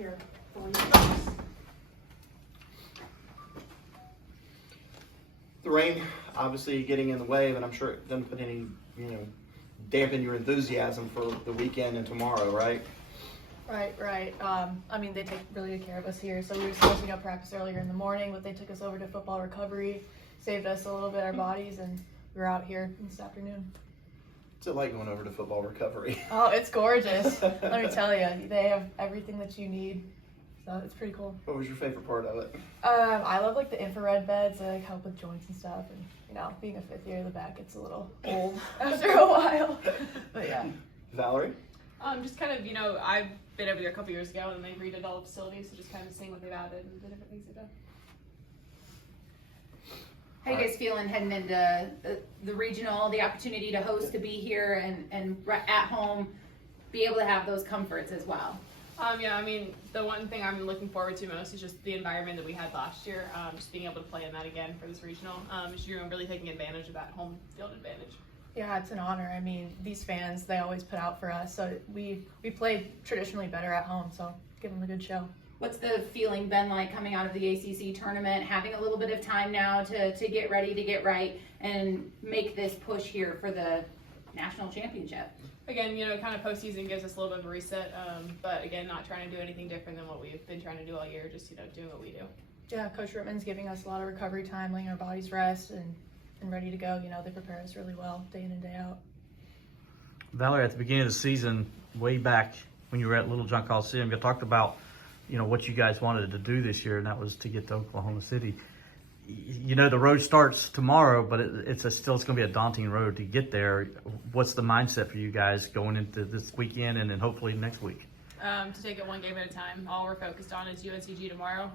here for you guys. The rain obviously getting in the way, but I'm sure it doesn't put any, dampen your enthusiasm for the weekend and tomorrow, right? Right. I mean, they take really good care of us here. So we were supposed to go practice earlier in the morning, but they took us over to football recovery, saved us a little bit our bodies, and we're out here this afternoon. What's it like going over to football recovery? Oh, it's gorgeous. Let me tell you, they have everything that you need. So it's pretty cool. What was your favorite part of it? I love like the infrared beds. They like help with joints and stuff. And being a fifth year, the back gets a little old after a while. But yeah. Valerie? Just kind of, I've been over there a couple years ago and they redid all the facilities, so just kind of seeing what they've added and the different things they've done. How you guys feeling heading into the regional, the opportunity to host, to be here and at home, be able to have those comforts as well? Yeah, I mean, the one thing I'm looking forward to most is just the environment that we had last year, just being able to play in that again for this regional. Just really taking advantage of that home field advantage. Yeah, it's an honor. I mean, these fans, they always put out for us. So we played traditionally better at home, so give them a good show. What's the feeling been like coming out of the ACC tournament, having a little bit of time now to get ready, to get right, and make this push here for the national championship? Again, kind of postseason gives us a little bit of a reset, but again, not trying to do anything different than what we've been trying to do all year, just, doing what we do. Yeah, Coach Rittman's giving us a lot of recovery time, letting our bodies rest and ready to go. They prepare us really well day in and day out. Valerie, at the beginning of the season, way back when you were at Little John Coliseum, you talked about, what you guys wanted to do this year, and that was to get to Oklahoma City. The road starts tomorrow, but it's going to be a daunting road to get there. What's the mindset for you guys going into this weekend and then hopefully next week? To take it one game at a time. All we're focused on is UNCG tomorrow.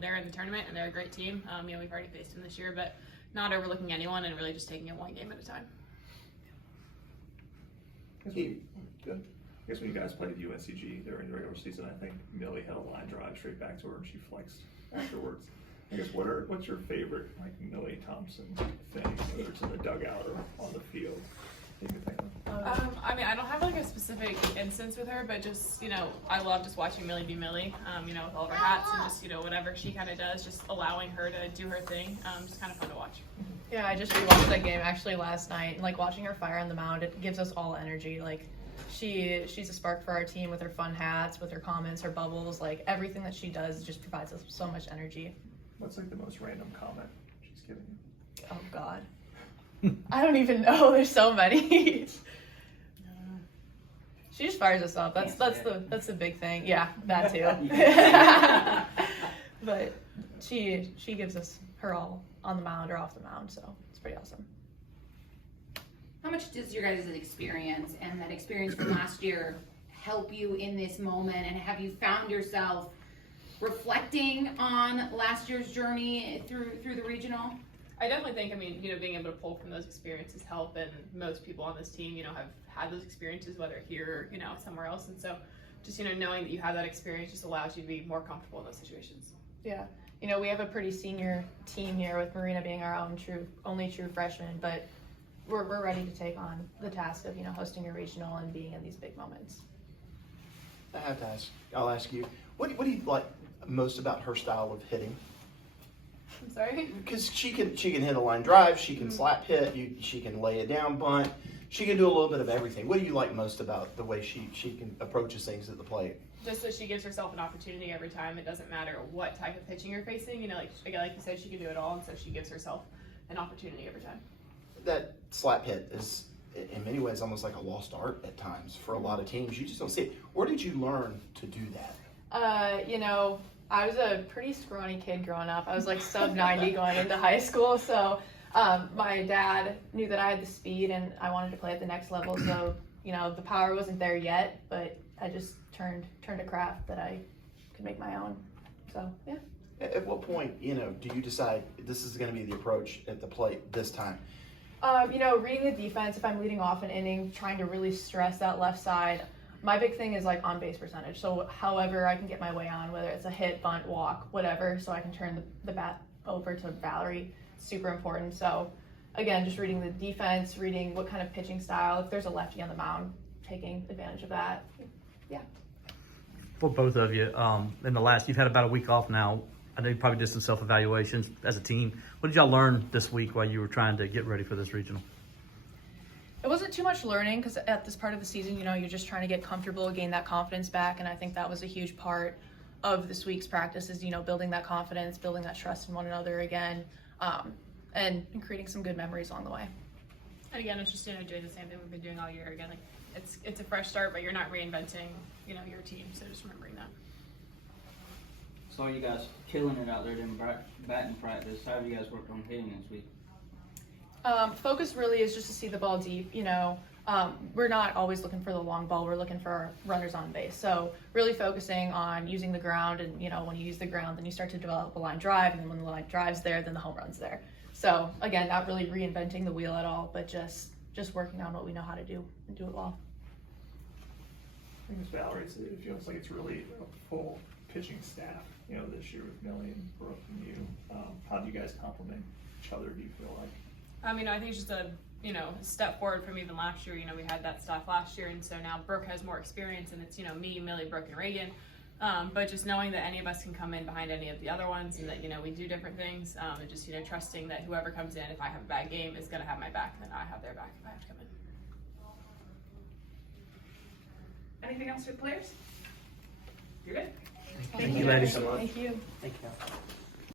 They're in the tournament and they're a great team. We've already faced them this year, but not overlooking anyone and really just taking it one game at a time. I guess when you guys played UNCG during the regular season, I think Millie had a line drive straight back to her and she flexed afterwards. I guess what's your favorite Millie Thompson thing, whether it's in the dugout or on the field? I don't have a specific instance with her, but just, I love just watching Millie be Millie, with all of her hats and just, whatever she kind of does, just allowing her to do her thing. Just kind of fun to watch. Yeah, I just rewatched that game actually last night, and watching her fire on the mound, it gives us all energy. She's a spark for our team with her fun hats, with her comments, her bubbles, everything that she does just provides us so much energy. What's the most random comment she's given you? Oh God. I don't even know. There's so many. She just fires us up. That's the big thing. Yeah, that too. But she gives us her all on the mound or off the mound, so it's pretty awesome. How much does your guys' experience and that experience from last year help you in this moment? And have you found yourself reflecting on last year's journey through the regional? I definitely think, being able to pull from those experiences help, and most people on this team, have had those experiences, whether here or, somewhere else. And so just, knowing that you have that experience just allows you to be more comfortable in those situations. Yeah. We have a pretty senior team here with Marina being our only true freshman, but we're ready to take on the task of, hosting a regional and being in these big moments. I have to ask. I'll ask you. What do you like most about her style of hitting? I'm sorry? Because she can hit a line drive, she can slap hit, she can lay it down, bunt. She can do a little bit of everything. What do you like most about the way she can approaches things at the plate? Just that she gives herself an opportunity every time. It doesn't matter what type of pitching you're facing. Like you said, she can do it all, and so she gives herself an opportunity every time. That Slap hit is, in many ways, almost like a lost art at times for a lot of teams. You just don't see it. Where did you learn to do that? I was a pretty scrawny kid growing up. I was sub 90 going into high school, so my dad knew that I had the speed and I wanted to play at the next level. So the power wasn't there yet, but I just turned a craft that I could make my own. So yeah. At what point, do you decide this is going to be the approach at the plate this time? Reading the defense, if I'm leading off an inning, trying to really stress that left side. My big thing is on base percentage. So however I can get my way on, whether it's a hit, bunt, walk, whatever, so I can turn the bat over to Valerie, super important. So again, just reading the defense, reading what kind of pitching style, if there's a lefty on the mound, taking advantage of that. Yeah. for both of you, in the last, you've had about a week off now. I know you probably did some self-evaluations as a team. What did y'all learn this week while you were trying to get ready for this regional? It wasn't too much learning because at this part of the season, you know, you're just trying to get comfortable, gain that confidence back, and I think that was a huge part of this week's practice is, you know, building that confidence, building that trust in one another again, and creating some good memories along the way. And again, it's just, you know, doing the same thing we've been doing all year. Again, like it's a fresh start, but you're not reinventing, you know, your team. So just remembering that. Saw you guys killing it out there in batting practice. How have you guys worked on hitting this week? Focus really is just to see the ball deep, you know. We're not always looking for the long ball, we're looking for runners on base. So really focusing on using the ground, and you know, when you use the ground, then you start to develop a line drive, and then when the line drive's there, then the home run's there. So again, not really reinventing the wheel at all, but just working on what we know how to do and do it well. I think with Valerie, it feels like it's really a full pitching staff, you know, this year with Millie and Brooke and you. How do you guys complement each other, do you feel like? I mean, I think it's just a, you know, step forward from even last year. You know, we had that staff last year, and so now Brooke has more experience, and it's, you know, me, Millie, Brooke, and Reagan. But just knowing that any of us can come in behind any of the other ones, and that, you know, we do different things, and just, you know, trusting that whoever comes in, if I have a bad game, is going to have my back, and then I have their back if I have to come in. Anything else for the players? You're good? Thank you, ladies. Thank you. Thank you.